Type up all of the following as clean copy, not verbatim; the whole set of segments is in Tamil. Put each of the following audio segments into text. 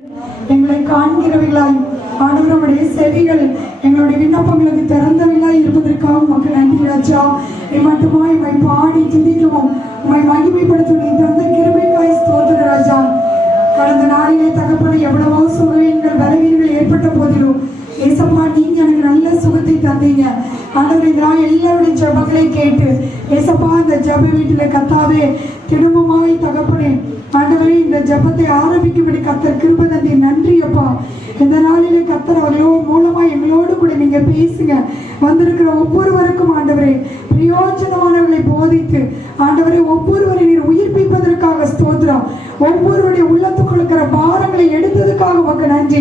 எங்களை காண்கிறவைகளாய் ஆண்டவருடைய செவிகள் எங்களுடைய விண்ணப்பங்களுக்கு திறந்தவைகளாய் இருப்பதற்காக உமக்கு நன்றி ராஜா. மட்டுமாய் உம்மை பாடி துதிக்கவும் உம்மை மகிமைப்படுத்தும் நீ தந்த கிருபைக்காய் ஸ்தோத்திர ராஜா. கடந்த நாளிலே தகப்பனை எவ்வளவோ சுகவீனங்கள் பலவீனங்கள் ஏற்பட்ட போதிலும் ஏசப்பா நீங்க எனக்கு நல்ல சுகத்தை தந்தீங்க. ஆண்டவரே எல்லாருடைய ஜபங்களை கேட்டு ஏசப்பா இந்த ஜப வீட்டில கத்தாவே திரும்பமாய் தகப்பனே ஆண்டவரே இந்த ஜபத்தை ஆரம்பிக்கும்படி கத்தர் கிருபை தந்தி நன்றி அப்பா. இந்த நாளிலே கத்தர் அவர்களோ மூலமா எங்களோடு கூட நீங்க பேசுங்க. வந்திருக்கிற ஒவ்வொருவருக்கும் ஆண்டவரே பிரயோஜனமானவர்களை போதித்து ஆண்டவரே ஒவ்வொருவரை நீர் உயிர்ப்பிப்பதற்காக ஸ்தோத்திரம். ஒவ்வொருவருடைய உள்ளத்துக்குள் இருக்கிற பாரங்களை எடுத்ததுக்காக உமக்கு நன்றி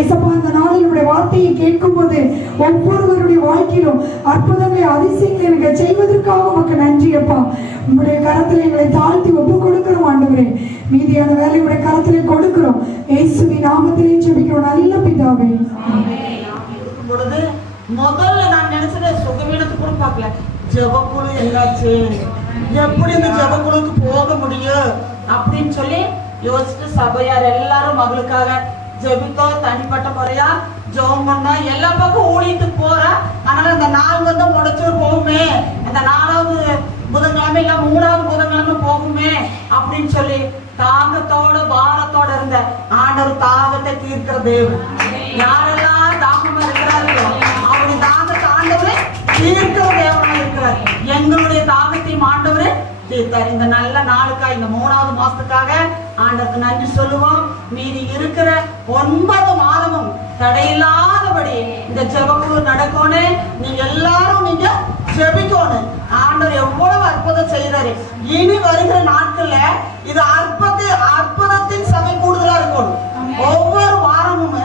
ஏசப்பா. இந்த நாளில் உடைய வார்த்தையை கேட்கும் போது ஒவ்வொருவருடைய வாழ்க்கையிலும் அற்புதங்களை அதிசயங்களை எனக்கு செய்வதற்காக உமக்கு நன்றி அப்பா. உங்களுடைய கரத்தில் எங்களை தாழ்த்தி ஒப்பு கொடுக்கிறோம் ஆண்டவரே. மீதியான வேலையுடைய கரத்திலே கொடுக்கிறோம். இயேசுவின் நாமத்திலே ஜெபிக்கிறோம் நல்ல பிதாவே. பொழுது முதல்ல நான் நினைச்சது சுகவீனத்துக்கு கூட பார்க்கல, ஜெபக்குழு என்னாச்சு, எப்படி இந்த ஜெபக்குழுக்கு போக முடியும் அப்படின்னு சொல்லி யோசிச்சுட்டு சபையார் எல்லாரும் மகளுக்காக ஜெபித்தோம். தனிப்பட்ட முறையா ஜெபம் பண்ணா எல்லா பக்கம் ஊழியத்துக்கு போறா. அதனால இந்த நாள் வந்து முடச்சூர் போகுமே, இந்த 4வது புதன்கிழமை இல்ல 3வது புதன்கிழமை போகுமே அப்படின்னு சொல்லி தாகத்தோட பாரத்தோட இருந்த ஆண்டவர் தாகத்தை தீர்க்கிற தேவன். யாரெல்லாம் தாகமா இருக்கிறார்களோ அவருடைய தாகத்தை ஆண்டவரே தீர்க்கிற தேவனா இருக்கிறார். எங்களுடைய தாகத்தையும் ஆண்டவரே தீர்த்தார். இந்த நல்ல நாளுக்காக இந்த 3வது மாசத்துக்காக ஆண்டவருக்கு நன்றி சொல்லுவோம். மீதி இருக்கிற 9 மாதமும் தடையில்லாதபடி இந்த ஜெபக்குழு நடக்கணும். நீங்க எல்லாரும் நீங்க ஜெபிக்கணும். ஆண்டவர் எவ்வளவு அற்புதம் செய்யறாரு. இனி வருகிற நாட்கள்ல இது அற்புதத்தின் சபை கூடுதலா இருக்கணும். ஒவ்வொரு வாரமும்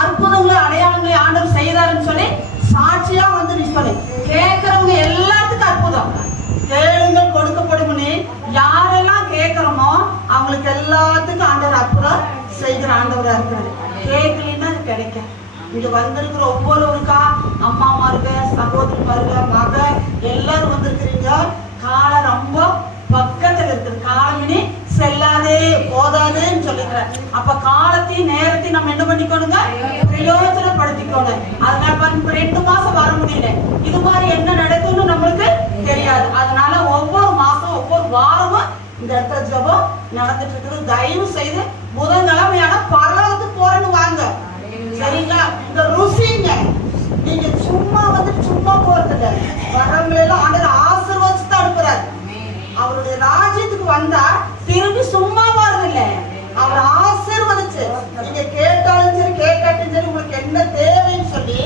அற்புதங்களை அடையாளங்களை ஆண்டவர் செய்யறாருன்னு சொல்லி சாட்சியா வந்து நிற்பது. கேட்கிறவங்க எல்லாத்துக்கும் அற்புதம். கேளுங்கள் கொடுக்கப்படும். யாரெல்லாம் கேட்கிறோமோ அவங்களுக்கு எல்லாத்துக்கும் ஆண்டவர் அற்புதம் செய்கிற ஆண்டவரா இருக்கிறாரு. கேட்கலன்னா அது கிடைக்கும். இங்க வந்திருக்கிற ஒவ்வொருவருக்கா அம்மாமாருங்க சகோதரிமாருங்க மக எல்லாரும் வந்திருக்கிறீங்க. காலம் ரொம்ப பக்கத்துல இருக்குது. காலமினி செல்லாதே போதாதுன்னு சொல்லிக்கிறேன். அப்ப காலத்தையும் நேரத்தையும் நம்ம என்ன பண்ணிக்கணுங்க, பிரயோஜனப்படுத்திக்கணும். அதனால 2 மாசம் வர முடியல, இது மாதிரி என்ன நடக்கும்னு நம்மளுக்கு தெரியாது. அதனால ஒவ்வொரு மாசம் ஒவ்வொரு வாரமும் இந்த இடத்துல ஜெபம் நடந்துட்டு இருக்குது. தயவு செய்து புதன்கிழமையான பரலோகத்துக்கு போறேன்னு வாங்க, சரிங்களா? இந்த ருசிங்க நீங்க சும்மா சும்மா போறதில்ல, வரவங்களை எல்லாம் ஆண்டவர் ஆசீர்வதிச்சு தான் அனுப்புறாரு. அவருடைய ராஜ்யத்துக்கு வந்தா திரும்பி சும்மா போறதில்ல, அவர் ஆசீர்வதிச்சு நீங்க கேட்டாலும் சரி கேட்காட்டும் சரி உங்களுக்கு என்ன தேவைன்னு சொல்லி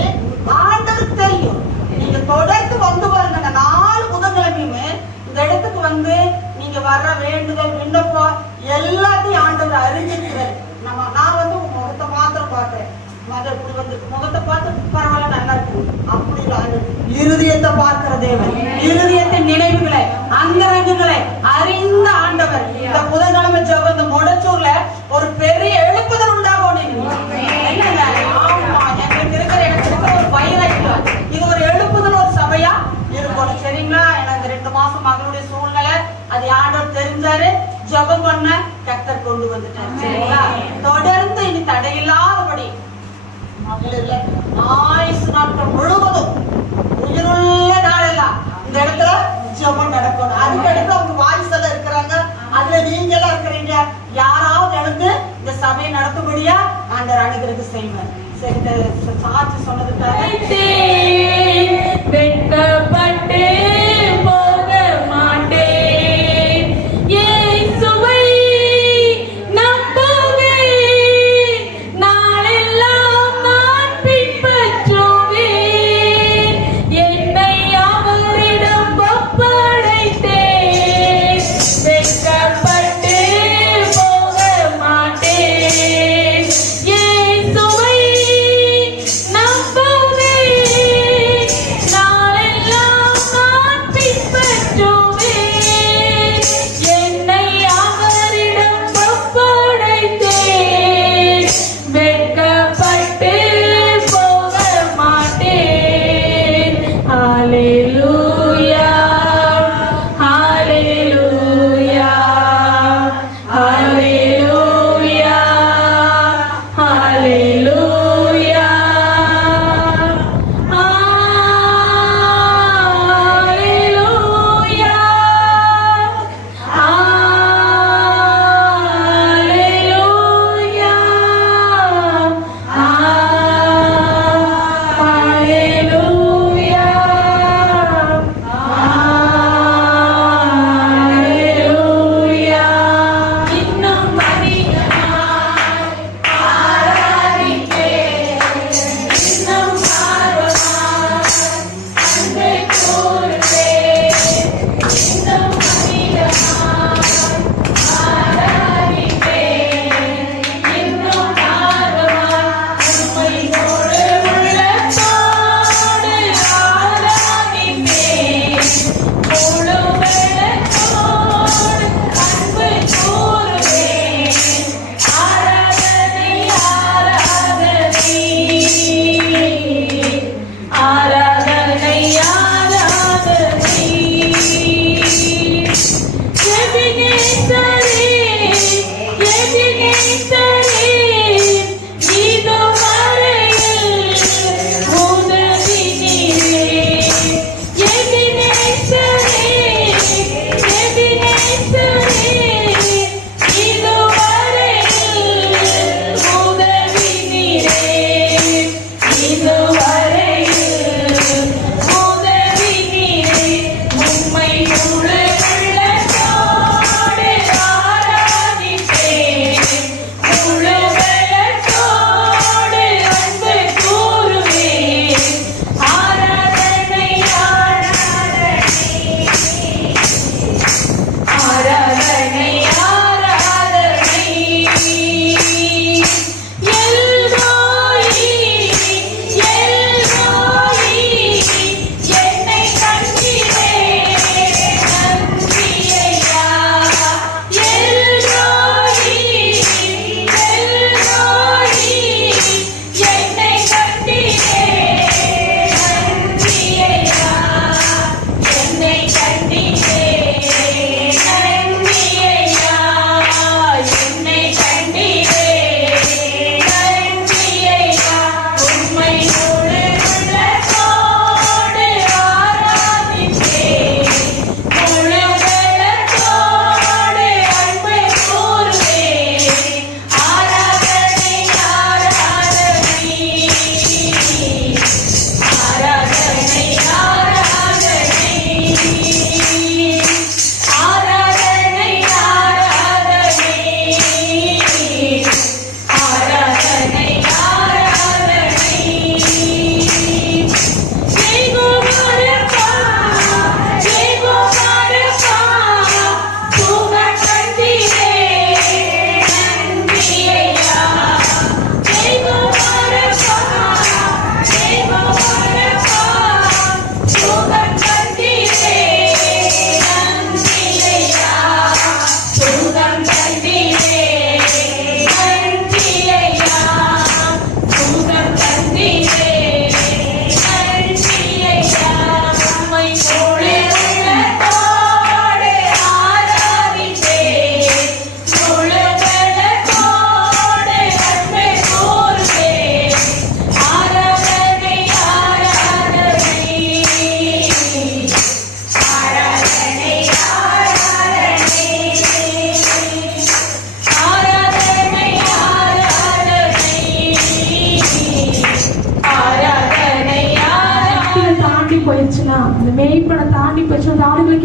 ஆண்டவருக்கு தெரியும். நீங்க தொடர்ந்து வந்து பாருங்க. 4 புதன்கிழமையுமே இந்த இடத்துக்கு வந்து நீங்க வர்ற வேண்டுதல் விண்ணப்பம் எல்லாத்தையும் ஆண்டவர் அறிஞ்சிருக்கிறாரு. நான் வந்து உங்க முகத்தை மாத்திரம் பார்க்கிறேன். மகள் இப்படி வந்து முகத்தை பார்த்து பரவாயில்ல நல்லா இருக்கு அப்படி இருதயத்தை பார்க்கிற தேவன், இருதயத்தின் நினைவுகளை அந்தரங்குகளை அறிந்த ஆண்டவர். இந்த புதன்கிழமை ஜெபம் இந்த முடச்சூர்ல ஒரு பெரிய எழுப்புதல் உண்டாகும். என்னங்க ஆமா எங்களுக்கு இருக்கிற இடத்துல ஒரு வைராக்கியம், இது ஒரு எழுப்புதல் ஒரு சபையா இருக்கணும், சரிங்களா? எனக்கு 2 மாசம் மகளுடைய சூழ்நிலை அது ஆண்டவர் தெரிஞ்சாரு. ஜெபம் பண்ண கர்த்தர் கொண்டு வந்துட்டார், சரிங்களா? தொடர்ந்து இனி தடையில்லாதபடி மகளிர்ல ஆயுசு நாட்கள் முழுவதும் உயிருள்ள நாளெல்லாம் இந்த இடத்துல ஜெபம் நடக்கணும். அதுக்கடுத்து அவங்க வாய்ஸ் எல்லாம் இருக்கிறாங்க, அதுல நீங்க எல்லாம் இருக்கிறீங்க. யாராவது எடுத்து இந்த சபையை நடத்தும்படியா ஆண்டவர் அனுகிரகம் செய்வார். சரி, சாட்சி சொன்னதுக்காக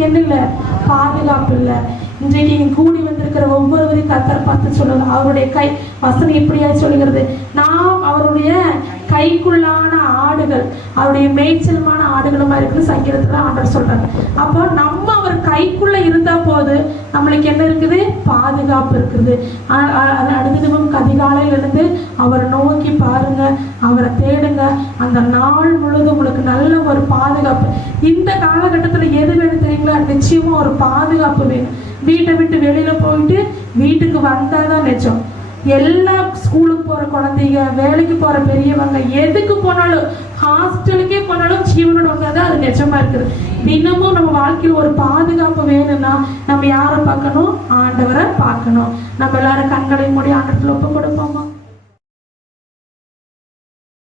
என்ன இல்லை? பாதுகாப்பு இல்லை. இன்றைக்கு இங்கே கூடி வந்திருக்கிற ஒவ்வொருவரையும் கர்த்தர் பார்த்து சொல்லுது, அவருடைய கை வசனம் இப்படியா சொல்லுகிறது, நாம் அவருடைய கைக்குள்ளான ஆடுகள், அவருடைய மேய்ச்சலுமான ஆடுகளுமா இருக்குது சங்கீதத்துல ஆண்டவர் சொல்றாரு. அப்போ நம்ம அவர் கைக்குள்ள இருந்தா போது நம்மளுக்கு என்ன இருக்குது? பாதுகாப்பு இருக்குது. அடுத்த அதிகாலையில இருந்து அவரை நோக்கி பாருங்க, அவரை தேடுங்க, அந்த நாள் முழுதும் உங்களுக்கு நல்ல ஒரு பாதுகாப்பு. இந்த காலகட்டத்துல எது வேணும் தெரியுங்களா? நிச்சயமா ஒரு பாதுகாப்பு வேணும். வீட்டை விட்டு வெளியில போயிட்டு வீட்டுக்கு வந்தாதான் நிச்சயம். எல்லா ஸ்கூலுக்கு போற குழந்தைங்க, வேலைக்கு போற பெரியவங்க, எதுக்கு போனாலும், ஹாஸ்டலுக்கே போனாலும் ஜீவனோட வந்தாதான் அது நிஜமா இருக்குது. தினமும் நம்ம வாழ்க்கையில் ஒரு பாதுகாப்பு வேணும்னா நம்ம யாரை பார்க்கணும்? ஆண்டவரை பார்க்கணும். நம்ம எல்லாரும் கண்களை மூடி ஆண்டவத்துல ஒப்பு கொடுப்போமா?